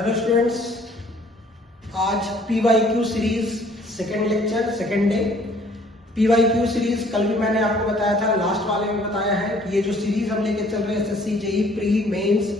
Hello students, आज PYQ series second lecture second day. PYQ series कल भी मैंने आपको बताया था, लास्ट वाले में बताया है कि ये जो सीरीज हम लेके चल रहे हैं SSC JEE प्री मेंस,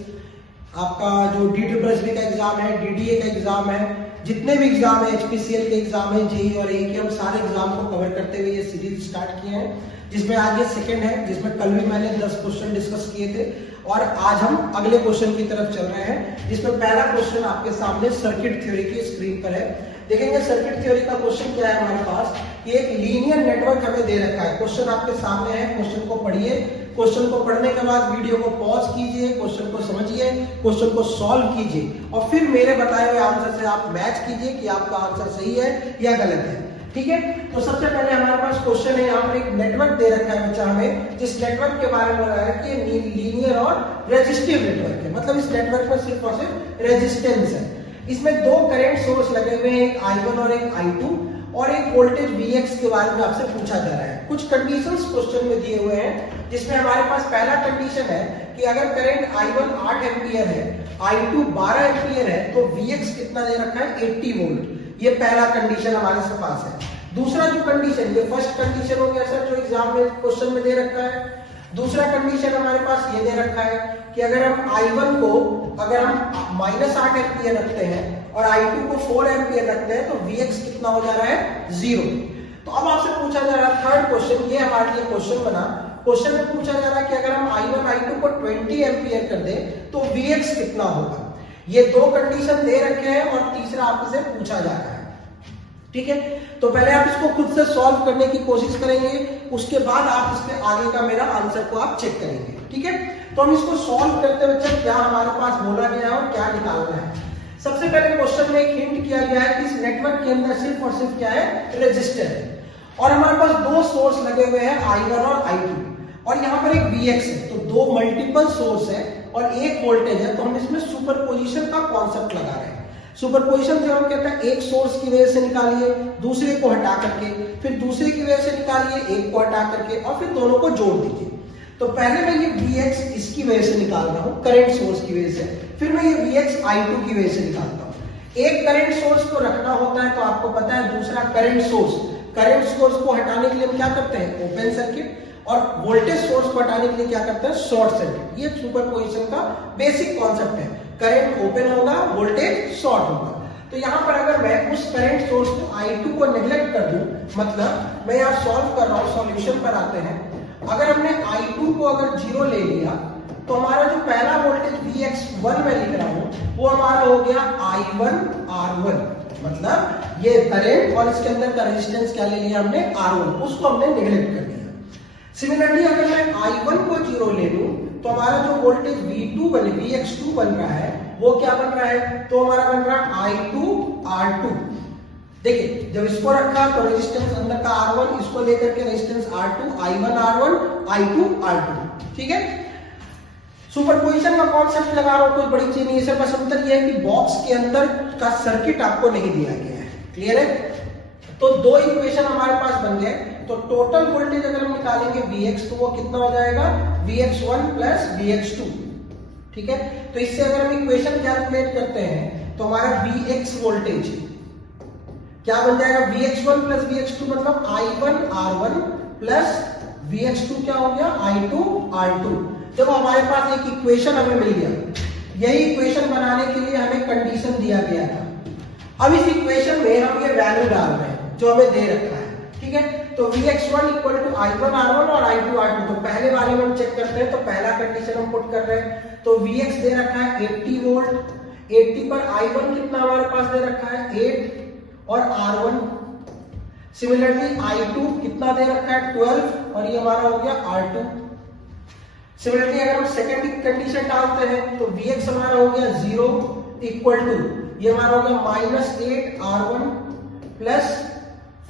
आपका जो DSSB का एग्जाम है, DDA का एग्जाम है, जितने भी एग्जाम है, HPCL के एग्जाम है, JEE और AE के, हम सारे एग्जाम को कवर करते हुए ये सीरीज स्टार्ट किए हैं, जिसमें आज ये सेकेंड है, जिसमें कल भी मैंने 10 क्वेश्चन डिस्कस किए थे और आज हम अगले क्वेश्चन की तरफ चल रहे हैं, जिसमें पहला क्वेश्चन आपके सामने सर्किट थ्योरी की स्क्रीन पर है। देखेंगे सर्किट थ्योरी का क्वेश्चन क्या है हमारे पास कि एक लीनियर नेटवर्क हमें दे रखा है। क्वेश्चन आपके सामने है, क्वेश्चन को पढ़िए, क्वेश्चन को पढ़ने के बाद वीडियो को पॉज कीजिए, क्वेश्चन को समझिए, क्वेश्चन को सॉल्व कीजिए और फिर मेरे बताए हुए आंसर से आप मैच कीजिए कि आपका आंसर सही है या गलत है। ठीक है, तो सबसे पहले हमारे पास क्वेश्चन है, यहाँ पर एक नेटवर्क दे रखा है बच्चा हमें, जिस नेटवर्क के बारे में रहा है कि लीनियर और रेजिस्टिव नेटवर्क है, मतलब इस नेटवर्क में सिर्फ और सिर्फ रेजिस्टेंस है। इसमें दो करंट सोर्स लगे हुए हैं, एक I1 और एक I2, और एक वोल्टेज Vx के बारे में आपसे पूछा जा रहा है। कुछ कंडीशंस क्वेश्चन में दिए हुए हैं, जिसमें हमारे पास पहला कंडीशन है कि अगर करंट I1 8 एम्पियर है, I2 12 एम्पियर है, तो Vx कितना दे रखा है 80 वोल्ट। ये पहला कंडीशन हमारे पास है। दूसरा जो कंडीशन, ये फर्स्ट कंडीशन हो गया सर जो एग्जाम में क्वेश्चन में दे रखा है। दूसरा कंडीशन हमारे पास ये दे रखा है कि अगर हम I1 को अगर हम -8 एम्पियर रखते हैं और I2 को 4 एम्पियर रखते हैं, तो Vx कितना हो जा रहा है 0। तो अब आपसे पूछा जा रहा है थर्ड क्वेश्चन, ये हमारे लिए क्वेश्चन बना। क्वेश्चन में पूछा जा रहा है कि अगर हम I1 I2 को 20 एम्पियर कर दें तो Vx कितना होगा। ये दो कंडीशन दे रखे हैं और तीसरा आपसे पूछा जा रहा है। ठीक है, तो पहले आप इसको खुद से सॉल्व करने की कोशिश करेंगे, उसके बाद आप इसके आगे का मेरा आंसर को आप चेक करेंगे। ठीक है, तो हम इसको सॉल्व करते बच्चा क्या हमारे पास बोला गया है और क्या निकालना है। सबसे पहले क्वेश्चन में एक हिंट किया गया है कि इस नेटवर्क के अंदर सिर्फ और सिर्फ क्या है, रेजिस्टर है, और हमारे पास दो सोर्स लगे हुए हैं I1 और I2, और यहाँ पर एक Vx है, तो दो मल्टीपल सोर्स है और एक वोल्टेज है, तो हम इसमें सुपरपोजिशन का कॉन्सेप्ट लगा रहे हैं। सुपरपोजिशन जब हम कहते हैं एक सोर्स की वजह से निकालिए, दूसरे को हटा करके, फिर दूसरे की वजह से निकालिए, एक को हटा करके, और फिर दोनों को जोड़ दीजिए। तो पहले मैं ये Vx इसकी वजह से निकाल रहा हूँ, करंट सोर्स की वजह से, फिर मैं ये Vx I2 की वजह से निकालता हूँ। एक करंट सोर्स को रखना होता है तो आपको पता है, दूसरा करंट सोर्स को हटाने के लिए हम क्या करते हैं, ओपन सर्किट, और वोल्टेज सोर्स को हटाने के लिए क्या करते हैं, शॉर्ट सर्किट। ये सुपरपोजिशन का बेसिक कॉन्सेप्ट है। करंट ओपन होगा, वोल्टेज शॉर्ट होगा। तो यहाँ पर अगर मैं उस करंट सोर्स को I2 को नेग्लेक्ट कर दूं, मतलब मैं यहाँ सॉल्व कर रहा हूँ, सॉल्यूशन पर आते हैं। अगर हमने I2 को अगर 0 ले लिया तो हमारा जो पहला वोल्टेज Vx1 में लिख रहा हूँ वो हमारा हो गया I1 R1, मतलब ये करंट और इसके अंदर का रेजिस्टेंस क्या ले लिया हमने, R1, उसको हमने नेग्लेक्ट कर दिया। सिमिलरली अगर मैं I1 को 0 ले लूं तो हमारा जो वोल्टेज Vx2 बन रहा है वो क्या बन रहा है, तो हमारा बन रहा है I2 R2। देखिए जब इसको रखा तो रेजिस्टेंस अंदर का R1, इसको लेकर के resistance R2, I1 R1, I2 R2। ठीक है, सुपरपोजिशन का कॉन्सेप्ट लगा रहा हूं, कोई बड़ी चीज नहीं है, बस अंतर यह है कि बॉक्स के अंदर का सर्किट आपको नहीं दिया गया है। क्लियर है, तो दो इक्वेशन हमारे पास बन गए। तो टोटल वोल्टेज अगर हम निकालेंगे Vx, तो वो कितना हो जाएगा, Vx1 प्लस Vx2। ठीक है, तो इससे अगर हम इक्वेशन कैलकुलेट करते हैं तो हमारा Vx वोल्टेज क्या बन जाएगा, Vx1 प्लस Vx2, मतलब I1 R1 प्लस Vx2 क्या हो गया, I2 R2। जब हमारे पास एक इक्वेशन हमें मिल गया, यही इक्वेशन बनाने के लिए हमें कंडीशन दिया गया था। अब इस इक्वेशन में हम ये वैल्यू डाल रहे हैं जो हमें दे रखा है। ठीक है, तो Vx1 equal to I1 R1 और I2 R2। तो पहले वाले में हम चेक करते हैं, तो पहला कंडीशन हम पुट कर रहे हैं, तो Vx दे रखा है 80 वोल्ट, 80 पर I1 कितना हमारे पास दे रखा है 8 और R1। सिमिलरली I2 कितना दे रखा है 12 और ये हमारा हो गया R2। सिमिलरली अगर हम सेकेंड कंडीशन डालते हैं तो Vx हमारा हो गया 0 इक्वल टू, ये हमारा हो गया -8 R1 प्लस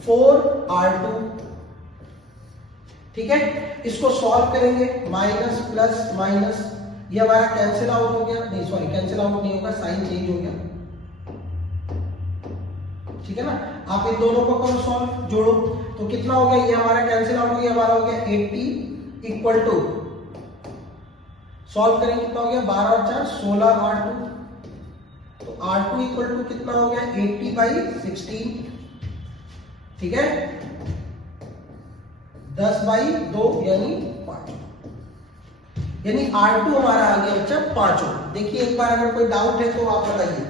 4 R2। ठीक है, इसको सॉल्व करेंगे, माइनस प्लस माइनस, ये हमारा कैंसिल आउट हो गया, नहीं सॉरी कैंसिल आउट नहीं होगा, साइन चेंज हो गया। ठीक है ना, आप इन दोनों को करो सॉल्व, जोड़ो, तो कितना हो गया, ये हमारा कैंसिल आउट हो गया, हमारा हो गया 80 इक्वल टू, सॉल्व करेंगे कितना हो गया, 12 और 4 16 R2। तो R2 इक्वल टू कितना हो गया 80/16, ठीक है, 10/2 यानी 5, यानी R2 हमारा आ गया बच्चा 5 ओम। देखिए एक बार अगर कोई डाउट है तो आप बताइए,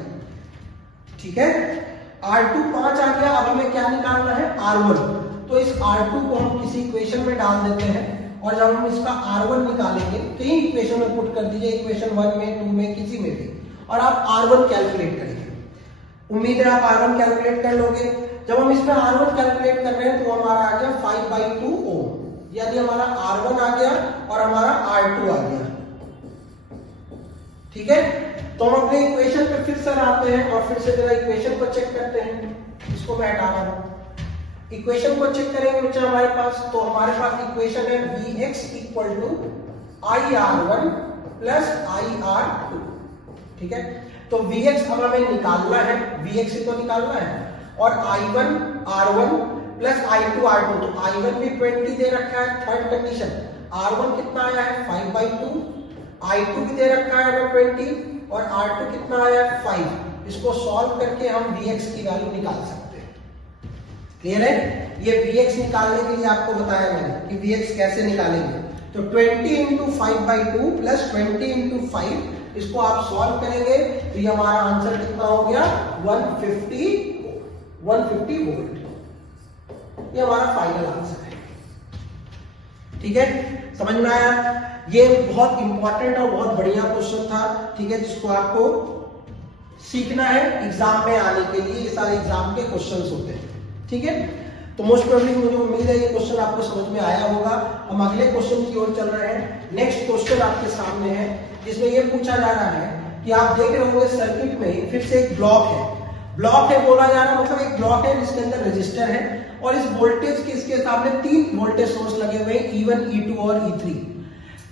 ठीक है। R2 5 आ गया, अब हमें क्या निकालना है R1। तो इस R2 को हम किसी इक्वेशन में डाल देते हैं और जब हम इसका R1 निकालेंगे कहीं इक्वेशन में पुट कर दीजिए, इक्वेशन 1 में 2 में किसी में भी, और आप R1 कैलकुलेट करेंगे। उम्मीद है आप R1 कैलकुलेट कर लोगे। जब हम इसमें R1 कैलकुलेट कर रहे हैं तो हमारा आ गया 5/2 ओम, यानी हमारा R1 आ गया और हमारा R2 आ गया, ठीक है। तो हम अपने इक्वेशन पे फिर से आते हैं और फिर से जरा इक्वेशन को चेक करते हैं। इसको मैं हटा रहा हूं, इक्वेशन को चेक करेंगे बच्चा हमारे पास। तो हमारे पास इक्वेशन है Vx equal to IR1 plus IR2, ठीक है। तो Vx अब हमें निकालना है, Vx से तो निकालना है, और I1 R1 plus I2 R2। तो I1 भी 20 दे रखा है, थर्ड कंडीशन। R1 कितना आया है 5/2, I2 भी दे रखा है हमें 20, और R2 कितना आया है 5। इसको सॉल्व करके हम Vx की वैल्यू निकाल सकते हैं। क्लियर है? ये Vx निकालने के लिए आपको बताया मैंने कि Vx कैसे निकालेंगे। तो 20 इंटू 5/2 प्लस 20 इंटू 5, इसको आप सॉल्व करेंगे तो ये हमारा आंसर कितना हो गया 150 वोल्ट। ये हमारा फाइनल आंसर है, ठीक है। समझ में आया? ये बहुत इंपॉर्टेंट और बहुत बढ़िया क्वेश्चन था, ठीक है, जिसको आपको सीखना है एग्जाम में आने के लिए। ये सारे एग्जाम के क्वेश्चंस होते हैं, ठीक है। तो मोस्ट प्रोबेबली मुझे उम्मीद है ये क्वेश्चन आपको समझ में आया होगा। हम अगले क्वेश्चन की ओर चल रहे हैं। नेक्स्ट क्वेश्चन आपके सामने है, जिसमें ये पूछा जा रहा है कि आप देख रहे होंगे सर्किट में फिर से एक ब्लॉक है। ब्लॉक है बोला जा रहा है, मतलब एक ब्लॉक है जिसके अंदर रजिस्टर है, और इस वोल्टेज के इसके सामने 3 वोल्टेज सोर्स लगे हुए हैं, E1, E2 और E3।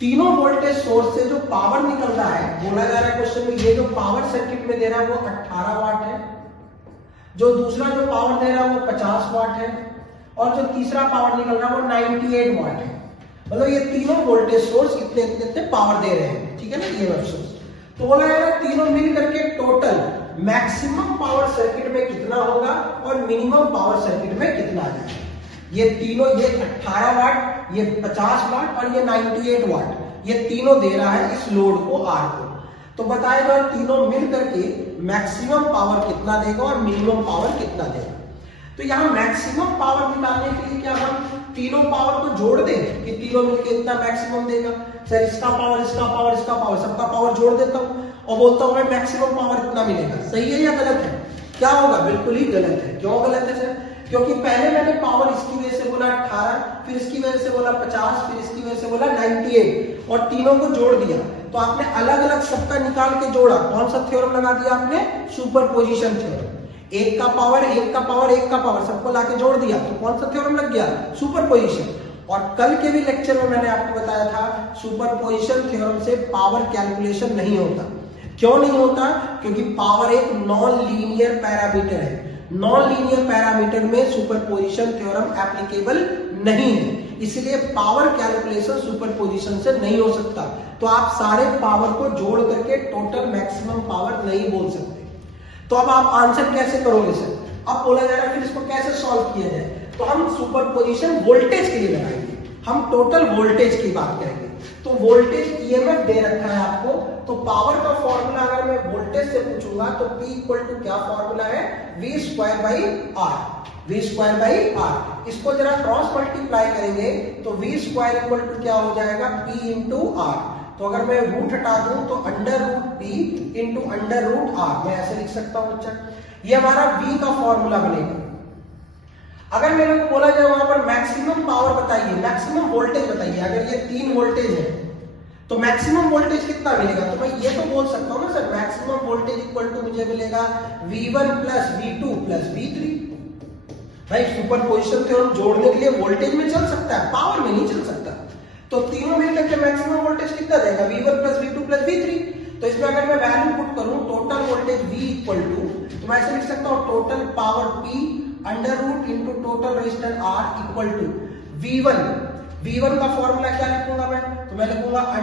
तीनों वोल्टेज सोर्स से जो पावर निकल रहा है, बोला जा रहा है क्वेश्चन में, ये जो पावर सर्किट में दे रहा है वो 18 वाट है, जो दूसरा जो पावर दे रहा है वो 50 वाट है, और जो तीसरा पावर निकल रहा है वो 98 वाट है। मतलब ये तीनों वोल्टेज सोर्स इतने इतने पावर दे रहे हैं, ठीक है ना, ये सोर्स। तो बोला जा रहा है तीनों मिल करके टोटल मैक्सिमम पावर सर्किट में कितना होगा और मिनिमम पावर सर्किट में कितना आ जाएगा। ये तीनों, ये 18 वाट, ये 50 वाट और ये 98 वाट, ये तीनों दे रहा है इस लोड को R को। तो बताएगा तीनों मिल करके मैक्सिमम पावर कितना देगा और मिनिमम पावर कितना देगा। तो यहाँ मैक्सिमम पावर निकालने के लिए क्या हम तीनों पावर को जोड़ दें कि तीनों मिलकर इतना मैक्सिमम देगा। सर इसका पावर, इसका पावर, इसका पावर, सबका पावर जोड़ देता हूँ और बोलता हूँ मैं मैक्सिमम पावर इतना मिलेगा। सही है या गलत है? क्या होगा? बिल्कुल ही गलत है। क्यों गलत है सर? क्योंकि पहले मैंने पावर इसकी वजह से बोला 18, फिर इसकी वजह से बोला 50, फिर इसकी वजह से बोला 98, और तीनों को जोड़ दिया। तो आपने अलग अलग सबका निकाल के जोड़ा। कौन सा थ्योरम लगा दिया आपने? Superposition theorem. एक का पावर, एक का पावर, एक का पावर, सबको लाके जोड़ दिया, तो कौन सा थ्योरम लग गया? सुपरपोजिशन। और कल के भी लेक्चर में मैंने आपको बताया था सुपरपोजिशन थ्योरम से पावर कैलकुलेशन नहीं होता। क्यों नहीं होता? क्योंकि पावर एक नॉन लीनियर पैरामीटर है। नॉन लीनियर पैरामीटर में सुपरपोजिशन थ्योरम एप्लीकेबल नहीं है, इसलिए पावर कैलकुलेशन सुपरपोजिशन से नहीं हो सकता। तो आप सारे पावर को जोड़ करके टोटल मैक्सिमम पावर नहीं बोल सकते। तो अब आप आंसर कैसे करोगे सर? अब बोला जा रहा है फिर इसको कैसे सॉल्व किया जाए। तो हम सुपरपोजिशन वोल्टेज के लिए लगाएंगे, हम टोटल वोल्टेज की बात करेंगे। तो वोल्टेज ईएमएफ दे रखा है आपको, तो पावर का फॉर्मूला अगर मैं वोल्टेज से पूछूंगा तो P इक्वल टू क्या फॉर्मूला है? V²/R, V²/R। इसको जरा क्रॉस मल्टीप्लाई करेंगे तो V² इक्वल टू क्या हो जाएगा? P into R। तो अगर मैं रूट हटा दूं तो √P इंटू √R, मैं ऐसे लिख सकता हूं बच्चा। ये हमारा V का फॉर्मूला बनेगा। अगर मेरे को बोला जाए वहां पर मैक्सिमम पावर बताइए, मैक्सिमम वोल्टेज बताइए, अगर ये 3 वोल्टेज है तो मैक्सिमम वोल्टेज कितना मिलेगा? तो मैं ये तो बोल सकता हूँ ना sir, maximum voltage equal to मुझे मिलेगा V1 plus V2 plus V3। भाई सुपरपोजिशन थ्योरम जोड़ने के लिए वोल्टेज में चल सकता है, पावर में नहीं चल सकता। तो तीनों मिलकर के मैक्सिमम वोल्टेज कितना देगा? V1 plus V2 plus V3। तो इसमें अगर मैं वैल्यू पुट करूं total voltage V equal to, तो मैं ऐसे लिख सकता हूं total power P √ into total resistance R equal to V1। V1 का फॉर्मूला क्या लिखूंगा मैं? तो मैं लिखूंगा √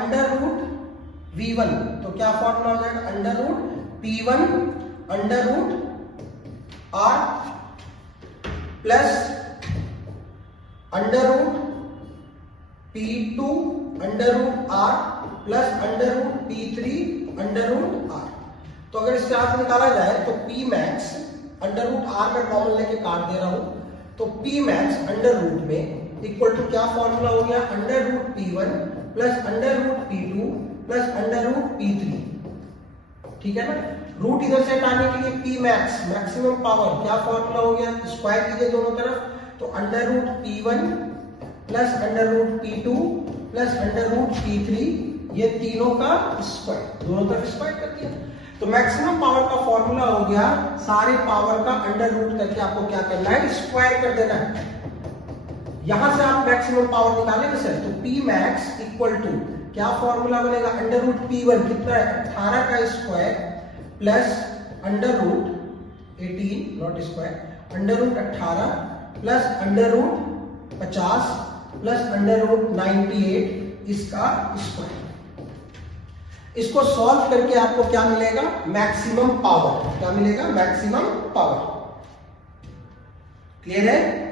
V1। तो क्या फॉर्मूला हो जाएगा? √ P1 under root r plus under root P2 under root r plus under root P3 under root r. तो अगर इससे आप निकाला जाए तो P max under root r में कॉमन लेके काट दे रहा हूं, तो P मैक्स अंडर रूट में इक्वल टू क्या फॉर्मूला हो गया, under root P1 plus under root P2 plus under root P3। ठीक है ना, रूट इधर से हटाने के लिए P मैक्स मैक्सिमम पावर क्या फॉर्मूला हो गया, स्क्वायर कीजिए दोनों तरफ, तो under root P1 plus under root P2 plus under root P3, ये तीनों का स्क्वायर, दोनों तरफ स्क्वायर कर दिया। तो मैक्सिमम पावर का फॉर्मूला हो गया, सारे पावर का अंडर रूट करके आपको क्या करना है, स्क्वायर कर देना है। यहां से आप मैक्सिमम पावर निकालेंगे सर, तो P मैक्स इक्वल टू क्या फॉर्मूला बनेगा, अंडर रूट P1 कितना है 18 का square plus under root 18 not square, under root 18 plus under root 50 plus under root 98 इसका स्क्वायर। इसको सॉल्व करके आपको क्या मिलेगा, मैक्सिमम पावर। क्या मिलेगा, मैक्सिमम पावर। क्लियर है।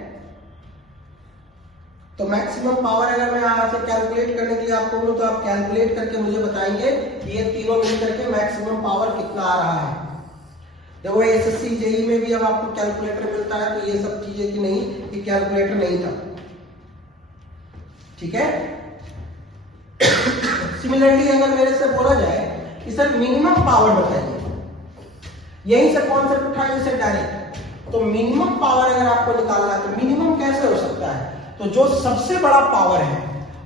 तो मैक्सिमम पावर अगर मैं यहां से कैलकुलेट करने के लिए आपको बोलूं तो आप कैलकुलेट करके मुझे बताएंगे कि ये तीनों मिलकर के मैक्सिमम पावर कितना आ रहा है। देखो एसएससी जेई में भी अब आपको कैलकुलेटर मिलता है, तो ये सब चीजें कि नहीं, ये कैलकुलेटर नहीं था। ठीक है। सिमिलरली अगर मेरे से बोला जाए कि सर मिनिमम पावर बताइए, यही से कॉन्सेप्ट उठाए जैसे डायरेक्ट, तो मिनिमम पावर अगर आपको निकालना है तो मिनिमम कैसे हो सकता है, तो जो सबसे बड़ा पावर है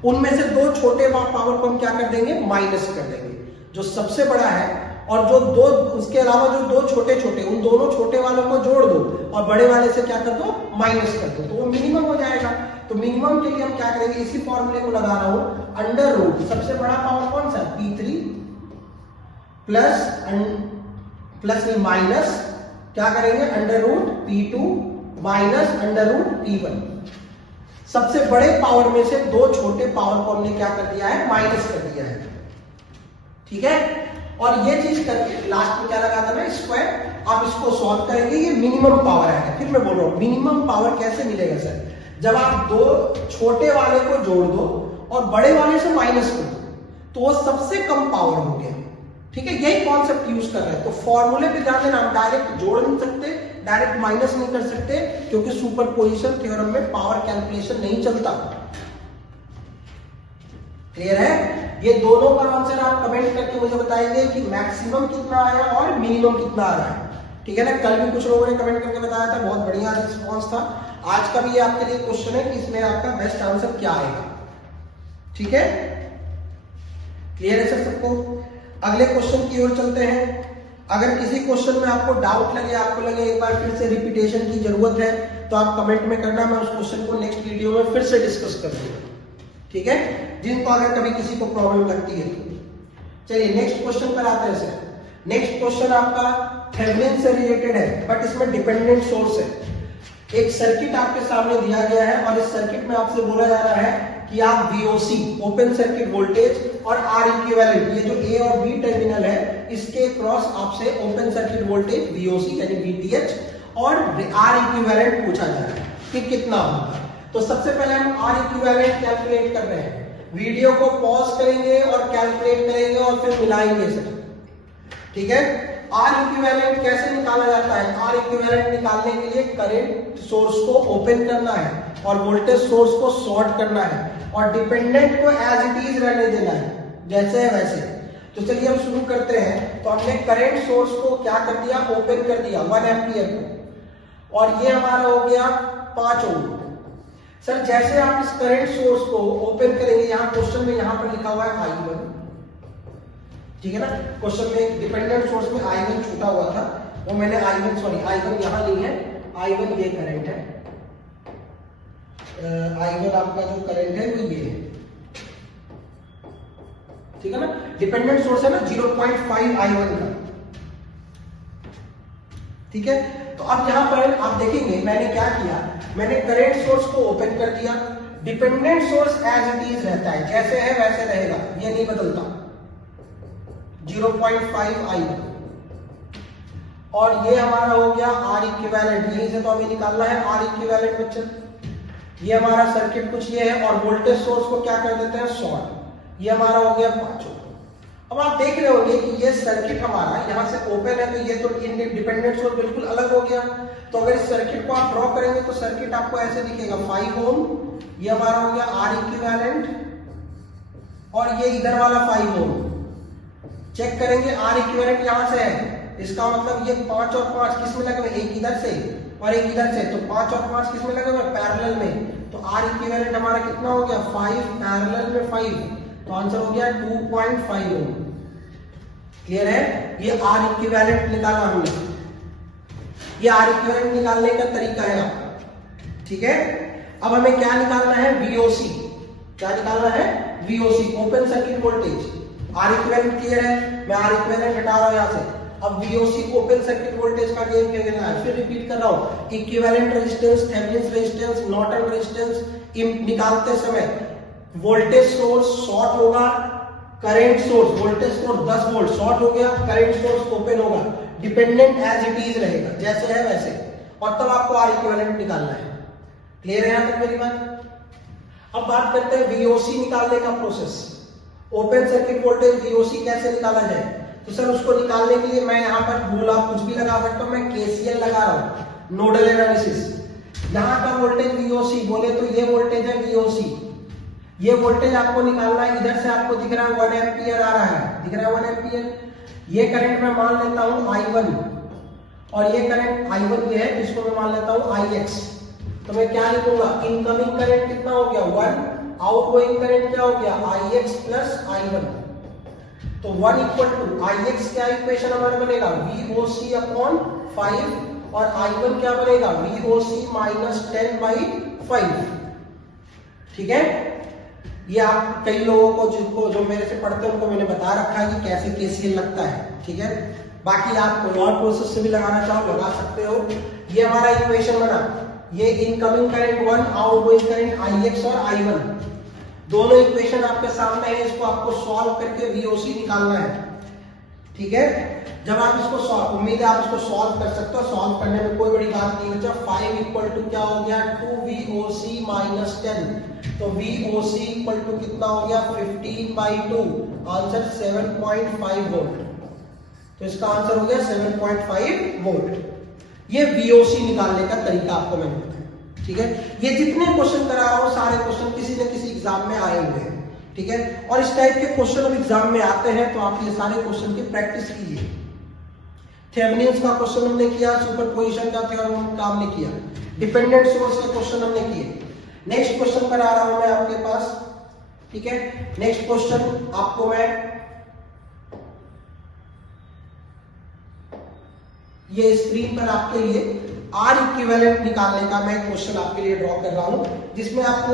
उनमें से दो छोटे पावर को हम क्या कर देंगे, माइनस कर देंगे। जो सबसे बड़ा है और जो दो उसके अलावा जो दो छोटे छोटे, उन दोनों छोटे वालों को जोड़ दो और बड़े वाले से क्या कर दो, माइनस कर दो, तो वो मिनिमम हो जाएगा। तो मिनिमम के लिए हम क्या करेंगे, इसी फॉर्मूले को लगा रहा हूं, अंडर रूट सबसे बड़ा पावर कौन सा, P3 प्लस माइनस क्या करेंगे, under root P2 minus under root P1। सबसे बड़े पावर में से दो छोटे पावर को हमने क्या कर दिया है, माइनस कर दिया है। ठीक है। और ये चीज करके लास्ट में क्या लगा देना, स्क्वायर। आप इसको सॉल्व करेंगे, ये मिनिमम पावर है। फिर मैं बोल रहा हूं मिनिमम पावर कैसे मिलेगा सर, जब आप दो छोटे वाले को जोड़ दो और बड़े वाले से माइनस कर दो, तो वो सबसे कम पावर हो गया। ठीक है, यही कॉन्सेप्ट यूज कर रहे हैं। तो फॉर्मूले पे ध्यान देना, हम डायरेक्ट जोड़ नहीं सकते, डायरेक्ट माइनस नहीं कर सकते, क्योंकि सुपरपोजिशन थ्योरम में पावर कैलकुलेशन नहीं चलता। क्लियर है। ये दोनों का आंसर आप कमेंट करके मुझे बताएंगे कि मैक्सिमम कितना आया और मिनिमम कितना आ रहा है। ठीक है ना। कल भी कुछ लोगों ने कमेंट करके बताया था, बहुत बढ़िया रिस्पॉन्स था। आज का भी ये आपके लिए क्वेश्चन है कि इसमें आपका बेस्ट आंसर क्या आएगा। ठीक है, क्लियर है सर सबको। अगले क्वेश्चन की ओर चलते हैं। अगर किसी क्वेश्चन में आपको डाउट लगे, आपको लगे एक बार फिर से रिपीटेशन की जरूरत है, तो आप कमेंट में करना, मैं उस क्वेश्चन को नेक्स्ट वीडियो में फिर से डिस्कस कर दूंगा। ठीक है, जिनको अगर कभी किसी को प्रॉब्लम लगती है तो। चलिए नेक्स्ट क्वेश्चन पर आते हैं सर। नेक्स्ट क्वेश्चन आपका थेवेनिन से रिलेटेड है, बट इसमें डिपेंडेंट सोर्स है। एक सर्किट आपके सामने दिया गया है और इस सर्किट में आपसे बोला जा रहा है कि आप VOC ओपन सर्किट वोल्टेज और R इक्विवेलेंट, ये जो A और B टर्मिनल है, इसके क्रॉस आपसे ओपन सर्किट वोल्टेज VOC यानी VTH और R इक्विवेलेंट पूछा जा रहा है कि कितना होगा। तो सबसे पहले हम R इक्विवेलेंट कैलकुलेट कर रहे हैं। वीडियो को पॉज करेंगे और कैलकुलेट करेंगे और फिर मिलाएंगे सर। ठीक है। R इक्विवेलेंट कैसे निकाला जाता है, R इक्विवेलेंट निकालने के लिए करंट सोर्स को ओपन करना है और वोल्टेज सोर्स को शॉर्ट करना है और डिपेंडेंट को एज इट इज रहने देना है, जैसे है वैसे। तो चलिए हम शुरू करते हैं। तो हमने करंट सोर्स को क्या कर दिया, ओपन कर दिया 1 एम्पियर को, और ये हमारा हो गया 5 ओम। सर जैसे आप इस करंट सोर्स को ओपन करेंगे, यहाँ क्वेश्चन में यहाँ पर लिखा हुआ है I1, ठीक है ना। क्वेश्चन में डिपेंडेंट सोर्स में I1 छूटा हुआ था, वो मैंने I1 यहाँ नहीं है, I1 ये करंट है, I1 आपका जो करंट है वो ये है, ठीक है ना। डिपेंडेंट सोर्स है ना 0.5 I1 का, ठीक है। तो अब यहां पर आप देखेंगे मैंने क्या किया, मैंने करंट सोर्स को ओपन कर दिया। Dependent source as it is रहता है, जैसे है वैसे रहेगा, ये नहीं बदलता, 0.5 I1। और ये हमारा हो गया आर इक्विवेलेंट, यहीं से तो हमें निकालना है आर इक्विवेलेंट बच्चे। ये हमारा सर्किट कुछ ये है, और वोल्टेज सोर्स को क्या कर देते हैं शॉर्ट। ये हमारा हो गया 5 ओम। अब आप देख रहे होंगे कि ये सर्किट हमारा यहाँ से ओपन है, तो ये तो डिपेंडेंट सोर्स बिल्कुल अलग हो गया। तो अगर इस सर्किट को आप ड्रॉ करेंगे तो सर्किट आपको ऐसे दिखेगा 5 ओम, ये हमारा हो गया आर इक्विवेलेंट, और ये इधर वाला 5 ओम। चेक करेंगे आर इक्विवेलेंट यहाँ से है, इसका मतलब ये 5 और 5 किस में लगे हुए, एक इधर से और एक इधर से, तो 5 और 5 किस में लगे हुए, पैरेलल में। तो आर इक्विवेलेंट हमारा कितना हो गया 5 पैरेलल में 5, तो आंसर हो गया 2.5 ओम। क्लियर है? ये आर इक्विवेलेंट निकाला हमने, ये आर इक्विवेलेंट निकालने का तरीका है आपका। ठीक है, अब हमें क्या निकालना है, वीओसी। क्या निकालना है, VOC, open circuit voltage. R equivalent clear है, मैं आर इक्विवेलेंट हटा रहा हूं यहां से। अब वीओसी ओपन सर्किट वोल्टेज का गेम खेलना है। फिर रिपीट कर रहा हूं, equivalent resistance, Thevenin resistance, Norton resistance निकालते समय वोल्टेज सोर्स शॉर्ट होगा, current source, voltage source 10 volt short हो गया, करंट सोर्स ओपन होगा, डिपेंडेंट एज इट इज रहेगा, जैसे है वैसे, और तब आपको आर इक्विवेलेंट निकालना है। क्लियर है यहां तक मेरी बात? अब बात करते हैं वीओसी निकालने का process. Open circuit voltage VOC कैसे निकाला जाए? तो सर उसको निकालने के लिए मैं यहाँ पर भूल आप कुछ भी लगा सकता हूँ, मैं केसीएल लगा रहा हूँ, नोडल एनालिसिस। यहाँ का वोल्टेज वीओसी बोले तो ये वोल्टेज है वीओसी, ये वोल्टेज आपको निकालना है। इधर से आपको दिख रहा है 1 एम्पियर आ रहा है, दिख रहा है 1 एम्पियर। ये करंट मैं मान लेता हूँ I1, और ये करंट I1 ये है, इसको मैं मान लेता हूँ IX। तो मैं क्या लिखूंगा, इनकमिंग करंट कितना हो गया 1, आउटगोइंग करंट क्या हो गया IX प्लस I1। तो 1 इक्वल टू IX क्या इक्वेशन हमारा बनेगा, VOC अपॉन 5, और I1 क्या बनेगा, VOC माइनस 10/5। ठीक है, ये आप कई लोगों को जिनको जो मेरे से पढ़ते हैं उनको मैंने बता रखा है कि कैसे केसीएल लगता है। ठीक है, बाकी आप कोई और प्रोसेस से भी लगाना चाहो लगा सकते हो। ये हमारा इक्वेशन बना, ये incoming current 1, outgoing current IX और I1, दोनों इक्वेशन आपके सामने है। इसको आपको सॉल्व करके VOC निकालना है। ठीक है, जब आप इसको सॉल्व, उम्मीद है आप इसको सॉल्व कर सकते हो, सॉल्व करने में कोई बड़ी बात नहीं बचा। 5 इक्वल टू क्या हो गया 2VOC माइनस 10, तो VOC इक्वल टू कितना हो गया 15/2, आंसर 7.5 वोल्ट। तो इसका आंसर हो गया 7.5 वोल्ट। ये VOC निकालने का तरीका आपको मैंने बताया। ठीक है, ये जितने क्वेश्चन करा रहा हूं सारे क्वेश्चन किसी न किसी एग्जाम में आए हुए हैं। ठीक है, और इस टाइप के क्वेश्चन अब एग्जाम में आते हैं तो आप ये सारे क्वेश्चन की प्रैक्टिस कीजिए। थेवेनिन का क्वेश्चन हमने किया, सुपरपोजिशन का थ्योरम हमने किया, डिपेंडेंट सोर्स के क्वेश्चन हमने किए। नेक्स्ट क्वेश्चन पर आ रहा हूं मैं आपके पास। ठीक है, नेक्स्ट क्वेश्चन आपको मैं ये स्क्रीन पर आपके लिए आर इक्विवेलेंट निकालने का मैं क्वेश्चन आपके लिए ड्रॉ कर रहा हूं, जिसमें आपको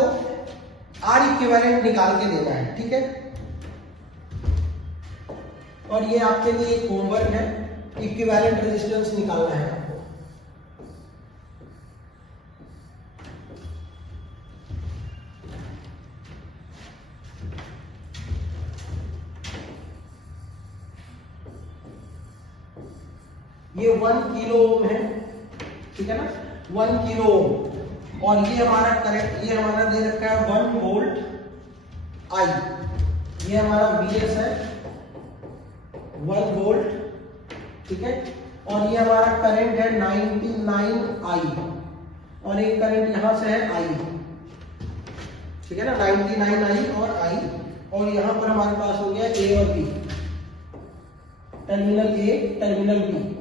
आर इक्विवेलेंट निकाल के देना है। ठीक है, और ये आपके लिए एक होमवर्क है, इक्विवेलेंट रेजिस्टेंस निकालना है आपको। ये 1 किलो ओम है, ठीक है ना, 1 किलो ओम, और ये हमारा करंट, ये हमारा दे रखा है 1 वोल्ट I, ये हमारा VS है 1 वोल्ट। ठीक है, और ये हमारा करंट है 99I, और एक करंट यहां से है I। ठीक है ना, 99I और I, और यहां पर हमारे पास हो गया A और B, terminal A terminal B।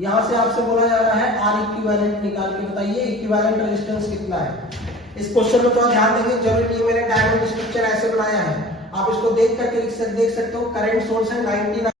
यहां से आपसे बोला जा रहा है आर इक्विवेलेंट निकाल के बताइए इक्विवेलेंट रेजिस्टेंस कितना है। इस क्वेश्चन में तो ध्यान देंगे, जरूरी नहीं मैंने डायग्राम स्ट्रक्चर ऐसे बनाया है, आप इसको देख करके देख सकते हो। करंट सोर्स है 99